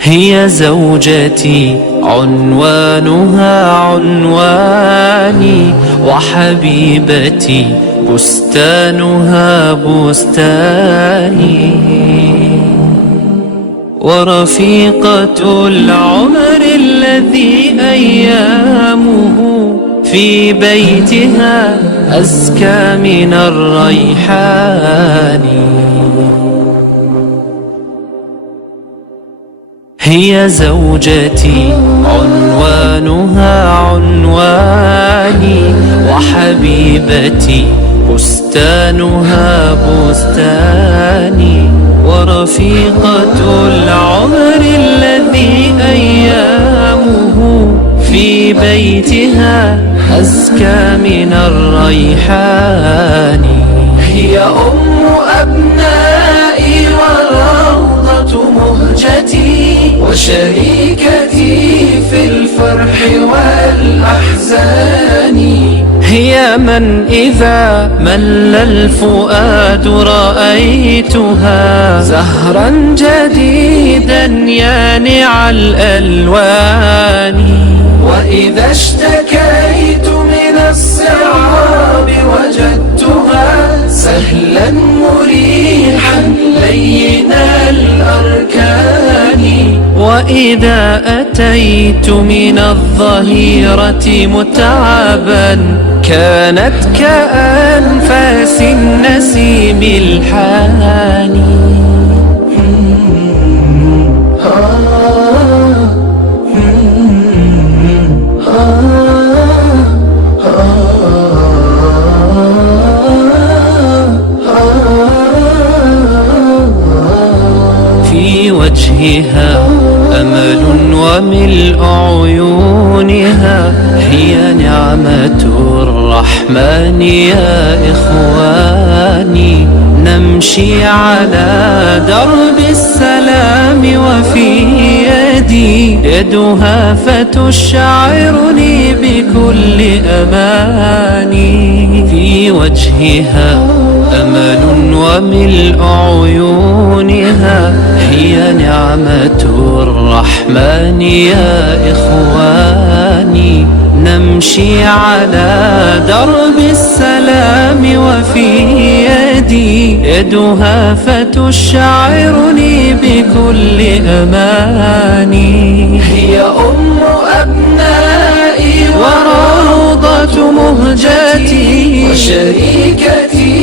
هي زوجتي عنوانها عنواني، وحبيبتي بستانها بستاني، ورفيقة العمر الذي أيامه في بيتها أزكى من الريحان. هي زوجتي عنوانها عنواني، وحبيبتي بستانها بستاني، ورفيقة العمر الذي أيامه في بيتها أزكى من الريحان. هي أم أبنائي وروضة مهجتي، وشريكتي في الفرح والأحزان. هي من إذا مل الفؤاد رأيتها زهرا جديدا يانع الألوان. وإذا اشتكيت من الصعاب وجدتها سهلا مريحا لين الأركان. وإذا أتيت من الظهيرة متعبا كانت كأنفاس النسيم الحاني. في وجهها أمل وملء عيونها، هي نعمة الرحمن يا إخواني. نمشي على درب السلام وفي يدي يدها فتشعرني بكل أماني. في وجهها أمل وملء عيونها، هي نعمة الرحمن يا إخواني. نمشي على درب السلام وفي يدي يدها فتشعرني بكل أماني. هي أم أبنائي وروضة مهجتي، وشريكتي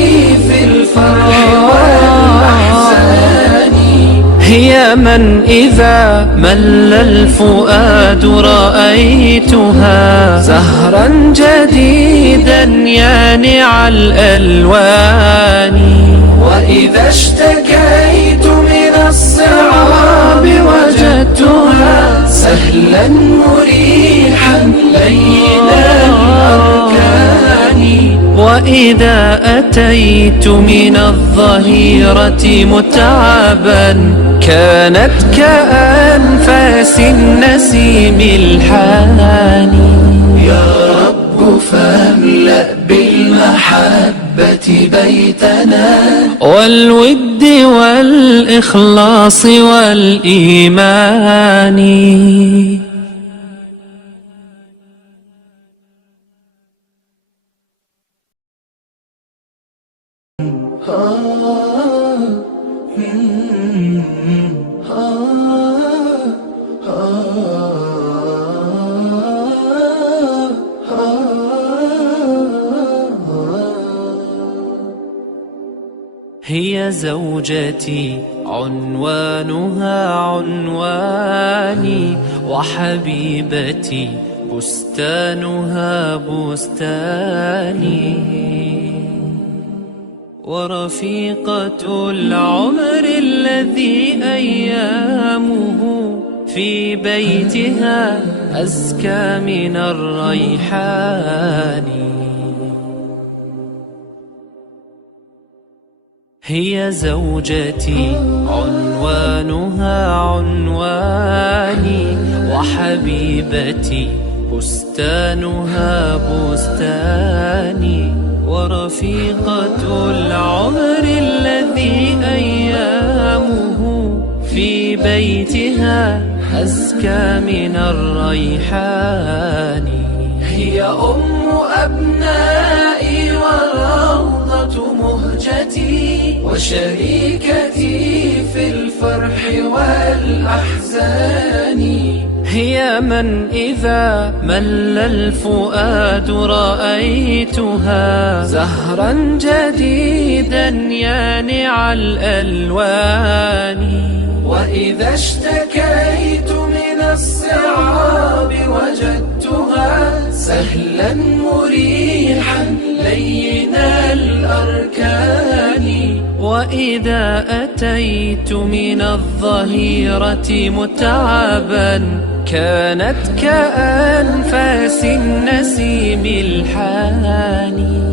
في الفرح والأحزان. هي من إذا مل الفؤاد رأيتها زهرا جديدا يانع الألوان. وإذا اشتكيت من الصعاب وجدتها سهلا مريحا لين الأركان. وإذا أتيت من الظهيرة متعبا كانت كأنفاس النسيم الحاني. يا رب فاملأ بالمحبة بيتنا، والود والإخلاص والإيمان. هي زوجتي عنوانها عنواني، وحبيبتي بستانها بستاني، ورفيقة العمر الذي أيامه في بيتها أزكى من الريحان. هي زوجتي عنوانها عنواني، وحبيبتي بستانها بستاني، ورفيقة العمر الذي أيامه في بيتها أزكى من الريحان. هي أم أبنائي والروضة مهجتي، وشريكتي في الفرح والأحزان. هي من إذا مل الفؤاد رأيتها زهرا جديدا يانع الألوان. وإذا اشتكيت من الصعاب وجدتها سهلا مريحا لين الأركان. وإذا أتيت من الظهيرة متعبا كانت كأنفاس النسيم الحاني.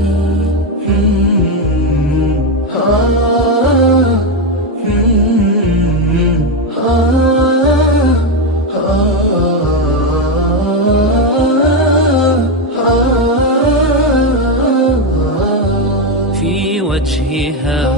في وجهها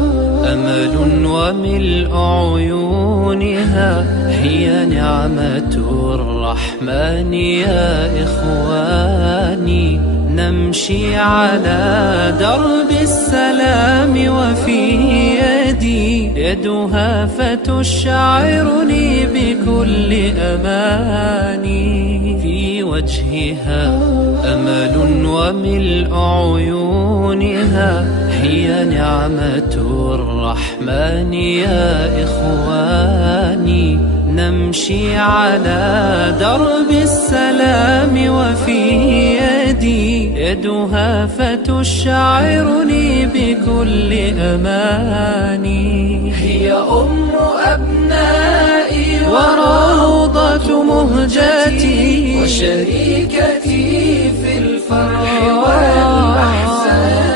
أمل وملء عيونها، هي نعمة الرحمن يا إخواني. نمشي على درب السلام وفي يدي يدها فتشعرني بكل أماني. في وجهها أمل وملء عيونها، هي نعمة الرحمن يا إخواني. نمشي على درب السلام وفي يدي يدها فتشعرني بكل أماني. هي أم أبنائي وروضة مهجتي، وشريكتي في الفرح والأحزان.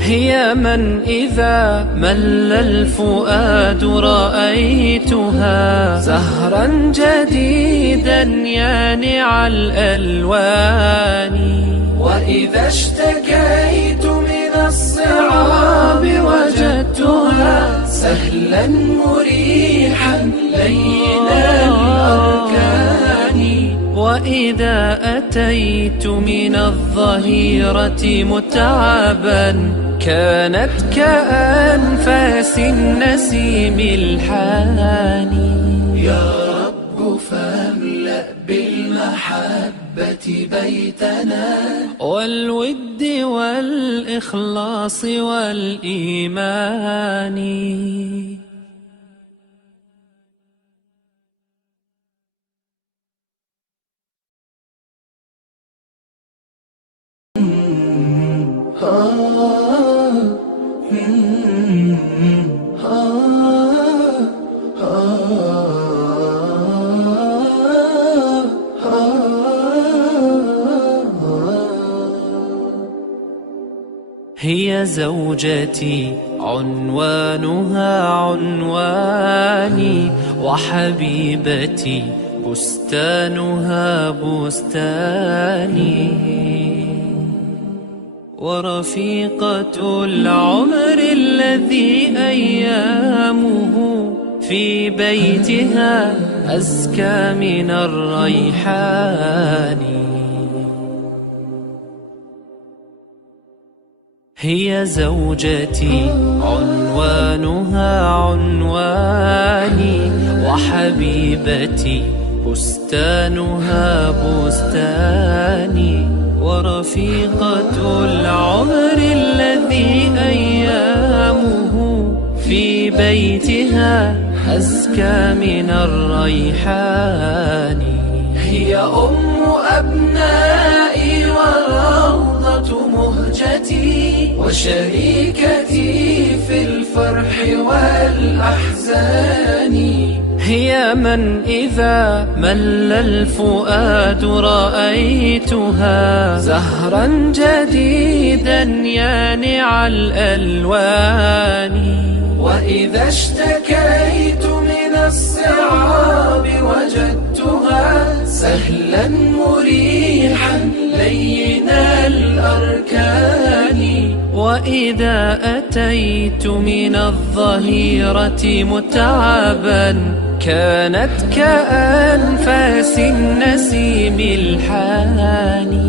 هي من إذا مل الفؤاد رأيتها زهرا جديدا يانع الألوان. وإذا اشتكيت من الصعاب وجدتها سهلا مريحا لين الأركان. وإذا أتيت من الظهيرة متعبا كانت كأنفاس النسيم الحاني. يا رب فاملأ بالمحبة بيتنا، والود والإخلاص والإيمان. هي زوجتي عنوانها عنواني، وحبيبتي بستانها بستاني، ورفيقة العمر الذي أيامه في بيتها أزكى من الريحان. هي زوجتي عنوانها عنواني، وحبيبتي بستانها بستاني، ورفيقة العمر الذي أيامه في بيتها أزكى من الريحان. هي أم أبنائي والروضة مهجتي، وشريكتي في الفرح والأحزان. هي من إذا مل الفؤاد رأيتها زهرا جديدا يانع الألوان. إذا اشتكيت من الصعاب وجدتها سهلا مريحا لين الأركان. وإذا أتيت من الظهيرة متعبا كانت كأنفاس النسيم الحاني.